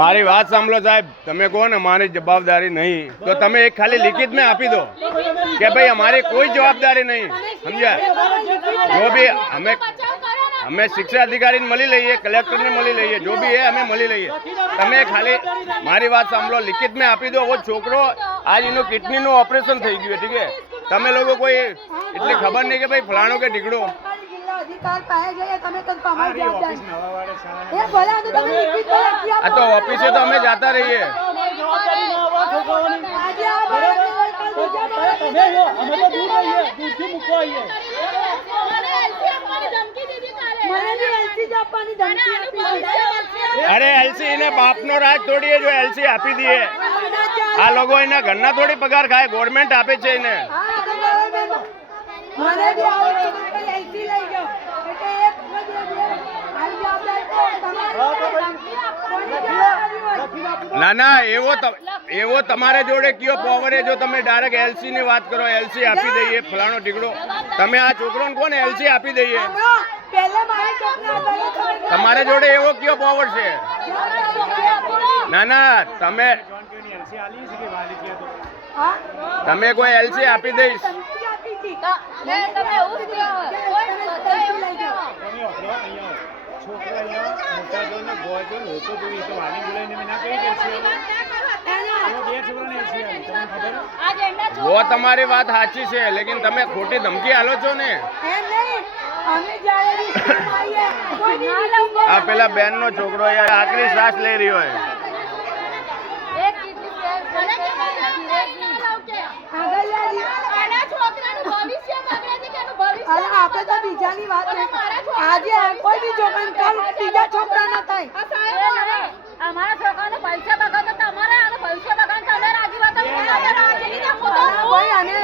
મારી વાત સાંભળો સાહેબ, તમે કહો ને અમારી જવાબદારી નહીં તો તમે એક ખાલી લિખિત में આપી દો કે ભાઈ हमारी कोई जवाबदारी नहीं, समझा? जो भी हमें शिक्षा अधिकारी ने મળી લઈએ, કલેક્ટર ને મળી લઈએ, जो भी है हमें મળી લઈએ. તમે ખાલી મારી વાત સાંભળો, લિખિત में આપી દો. वो છોકરો આજ એનું કિડની નું ઓપરેશન થઈ ગયું, ઠીક है? તમે લોકો કોઈ એટલી ખબર નહીં કે ભાઈ ફલાણો કે ઢીકડો अधिकार पाया जाए તમે તો તમારી જવાબદારી એ ભલે તો તમે લિખિત લખી આપો. આ તો ઓફિસે તો અમે જાતા રહીએ. આજે આ બાળક તમે જો અમે તો દૂર રહીએ, દૂરથી મૂકવા આવીએ. મને ની એલસી આપવાની ધમકી આપી. અરે એલસી એને બાપનો રાજ થોડી જો એલસી આપી દઈએ. આ લોકો એના ઘરના થોડી પગાર ખાય, ગવર્મેન્ટ આપે છે એને. મને બી આવો તો એલસી લઈ જાઓ એટલે એક આવી જવાબદારી ના ના, એવો તમારે જોડે કયો પાવર છે જો તમે ડાયરેક્ટ એલસી ની વાત કરો, એલસી આપી દઈએ ફલાણો ઢીકડો. તમે આ છોકરોને કોને એલસી આપી દઈએ? તમારે જોડે એવો કયો પાવર છે? ના ના, તમે કોઈ એલસી આપી દઈશ. वो તમારી વાત સાચી છે, લેકિન તમે ખોટી ધમકી આલો છો ને. આ પેલા બેન નો છોકરો યાર આખરી શ્વાસ લઈ રહ્યો છે. આપણે તો બીજાની વાત આજે કોઈ બી છોકરાને કાલ બીજા છોકરા ના થાય. અમારા છોકરાને પૈસા બગાડો તો તમારે અને પૈસા બગાડો તમે રાજી વાત ભાઈ અને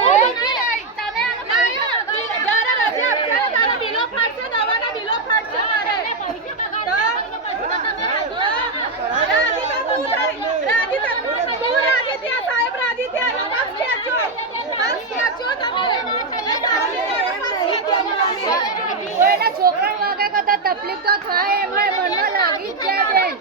છોકરા વાગે કરતા તકલીફ તો થાય, એમાં મનમાં લાગી જ જાય બેન.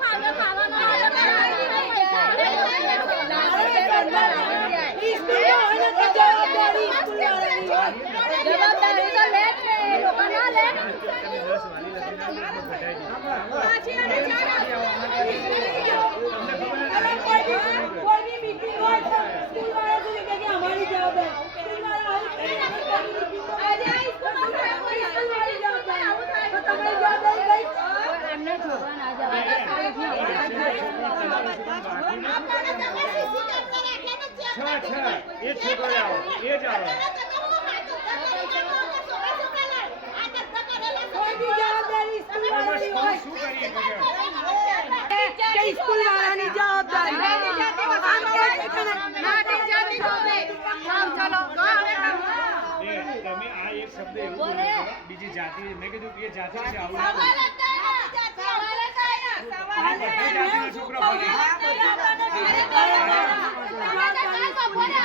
જવાબદારી તો લે જ ને, લોકો ના લે. કોઈ બી મીટિંગ હોય તો સ્કૂલ વાળા શું કે અમારી જવાબદારી સ્કૂલ વાળાની જવાબદારી તમે આ એક શબ્દ એવું બોલો બીજી જાતિ, મેં કીધું કે જાતિ છે આવું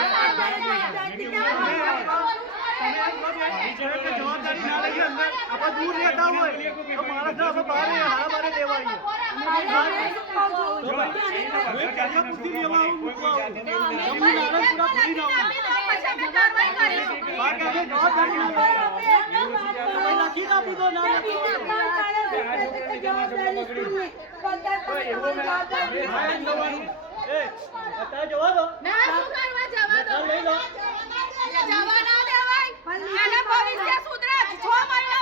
જવાબદારી ના લઈએ અંદર આપણે દૂર રહેતા હોય તો માણસ આપણે બહાર હારા દેવાય ભવિષ્ય સુધરે 6 મહિના